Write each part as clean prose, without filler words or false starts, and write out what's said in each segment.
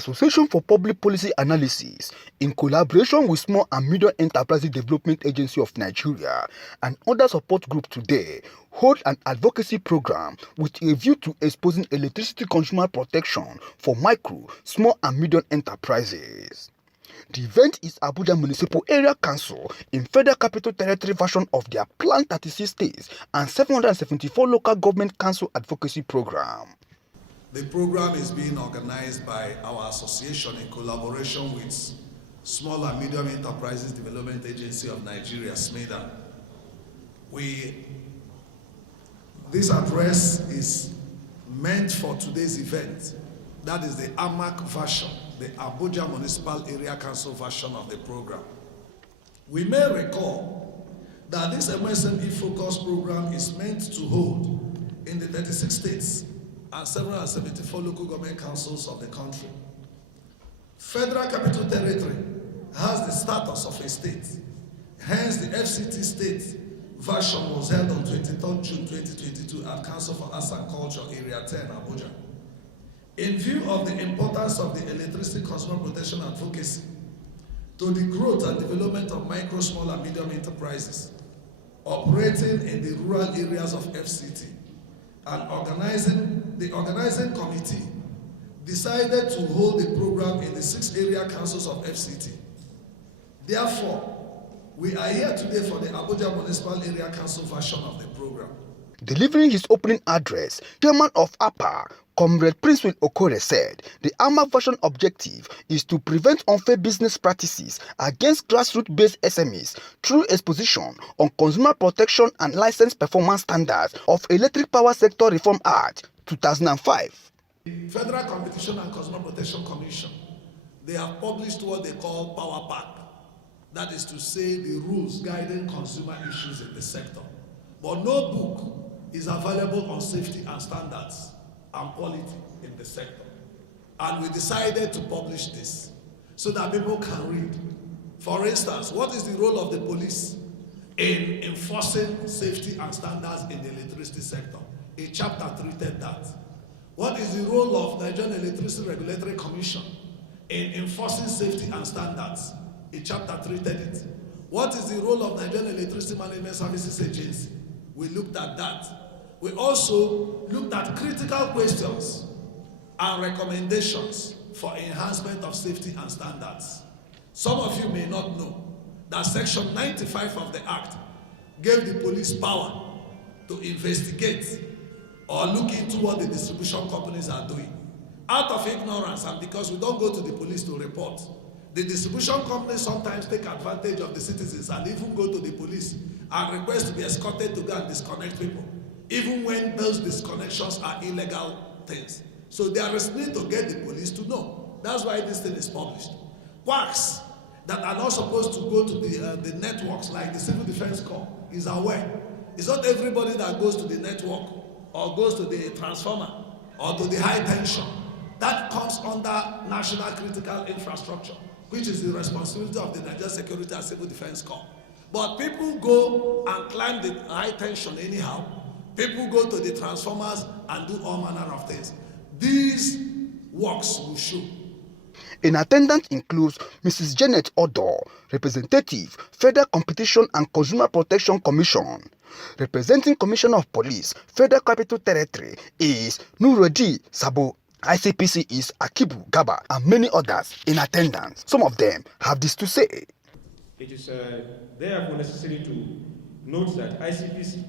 Association for Public Policy Analysis, in collaboration with Small and Medium Enterprises Development Agency of Nigeria and other support groups today, hold an advocacy program with a view to exposing electricity consumer protection for micro, small and medium enterprises. The event is Abuja Municipal Area Council in Federal Capital Territory version of their planned 36 states and 774 local government council advocacy program. The program is being organized by our association in collaboration with Small and Medium Enterprises Development Agency of Nigeria, SMEDA. This address is meant for today's event. That is the AMAC version, the Abuja Municipal Area Council version of the program. We may recall that this MSME focus program is meant to hold in the 36 states and 774 local government councils of the country. Federal Capital Territory has the status of a state. Hence, the FCT state version was held on 23rd June 2022 at Council for Arts and Culture, Area 10, Abuja. In view of the importance of the electricity consumer protection advocacy to the growth and development of micro, small, and medium enterprises operating in the rural areas of FCT, and the organizing committee decided to hold the program in the 6 area councils of FCT. Therefore, we are here today for the Abuja Municipal Area Council version of the program. Delivering his opening address, Chairman of Appa, Comrade Prince Will Okore said the AMA version objective is to prevent unfair business practices against grassroots-based SMEs through exposition on consumer protection and license performance standards of Electric Power Sector Reform Act 2005. The Federal Competition and Consumer Protection Commission, they have published what they call Power Pack. That is to say the rules guiding consumer issues in the sector. But no book is available on safety and standards and quality in the sector. And we decided to publish this so that people can read. For instance, what is the role of the police in enforcing safety and standards in the electricity sector? A chapter treated that. What is the role of Nigerian Electricity Regulatory Commission in enforcing safety and standards? A chapter treated it. What is the role of Nigerian Electricity Management Services Agency? We looked at that. We also looked at critical questions and recommendations for enhancement of safety and standards. Some of you may not know that Section 95 of the Act gave the police power to investigate or look into what the distribution companies are doing. Out of ignorance and because we don't go to the police to report, the distribution companies sometimes take advantage of the citizens and even go to the police and request to be escorted to go and disconnect people, even when those disconnections are illegal things. So there is need to get the police to know. That's why this thing is published. Quacks that are not supposed to go to the networks like the Civil Defense Corps is aware. It's not everybody that goes to the network or goes to the transformer or to the high tension. That comes under national critical infrastructure, which is the responsibility of the Nigerian Security and Civil Defense Corps. But people go and climb the high tension anyhow. People go to the transformers and do all manner of things. These works will show. In attendance includes Mrs. Janet Odor, representative, Federal Competition and Consumer Protection Commission. Representing Commissioner of Police, Federal Capital Territory is Nurodi Sabo. ICPC is Akibu Gaba and many others in attendance. Some of them have this to say. It is therefore necessary to note that ICPC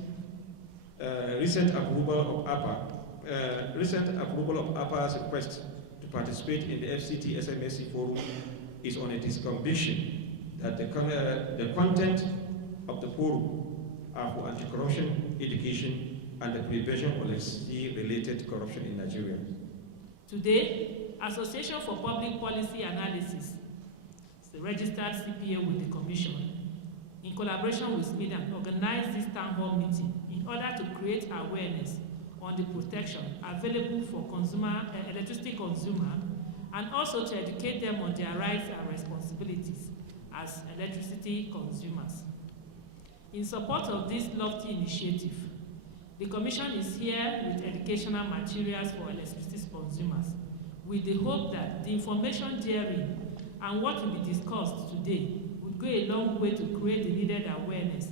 recent approval of Appa's request to participate in the FCT SMSC forum is on a conviction that the content of the forum are for anti-corruption, education, and the prevention of electricity-related corruption in Nigeria. Today, Association for Public Policy Analysis, the registered CPA with the Commission, in collaboration with SMEDA, organized this town hall meeting in order to create awareness on the protection available for electricity consumer, and also to educate them on their rights and responsibilities as electricity consumers. In support of this lofty initiative, the Commission is here with educational materials for electricity consumers, with the hope that the information therein and what will be discussed today would go a long way to create the needed awareness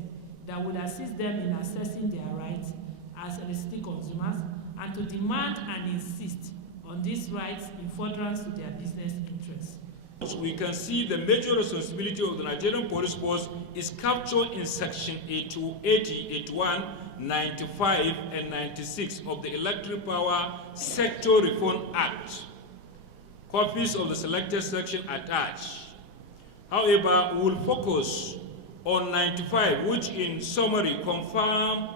that would assist them in assessing their rights as electricity consumers and to demand and insist on these rights in furtherance to their business interests. We can see the major responsibility of the Nigerian Police Force is captured in Section 80, 81, 95, and 96 of the Electric Power Sector Reform Act. Copies of the selected section attached. However, we will focus on 95, which in summary confirm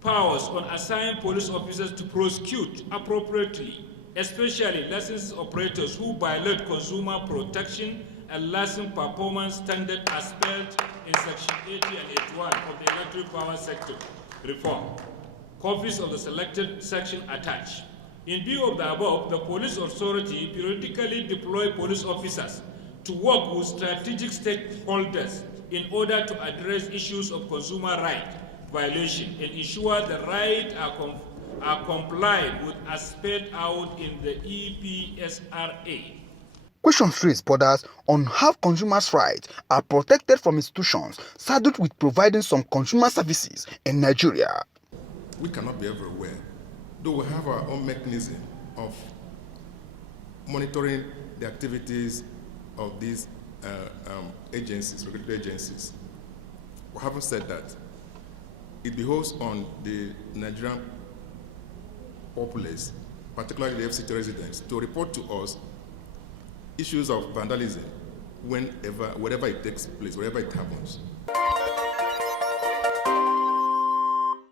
powers on assigned police officers to prosecute appropriately, especially licensed operators who violate consumer protection and license performance standards as spelled in Section 80 and 81 of the Electric Power Sector Reform. Copies of the selected section attached. In view of the above, the police authority periodically deploy police officers to work with strategic stakeholders in order to address issues of consumer right violation and ensure the rights are complied with as spelled out in the EPSRA. Questions raised borders on how consumers' rights are protected from institutions saddled with providing some consumer services in Nigeria. We cannot be everywhere, though we have our own mechanism of monitoring the activities of these agencies, regulatory agencies. We haven't said that. It behoves on the Nigerian populace, particularly the FCT residents, to report to us issues of vandalism wherever it takes place, wherever it happens.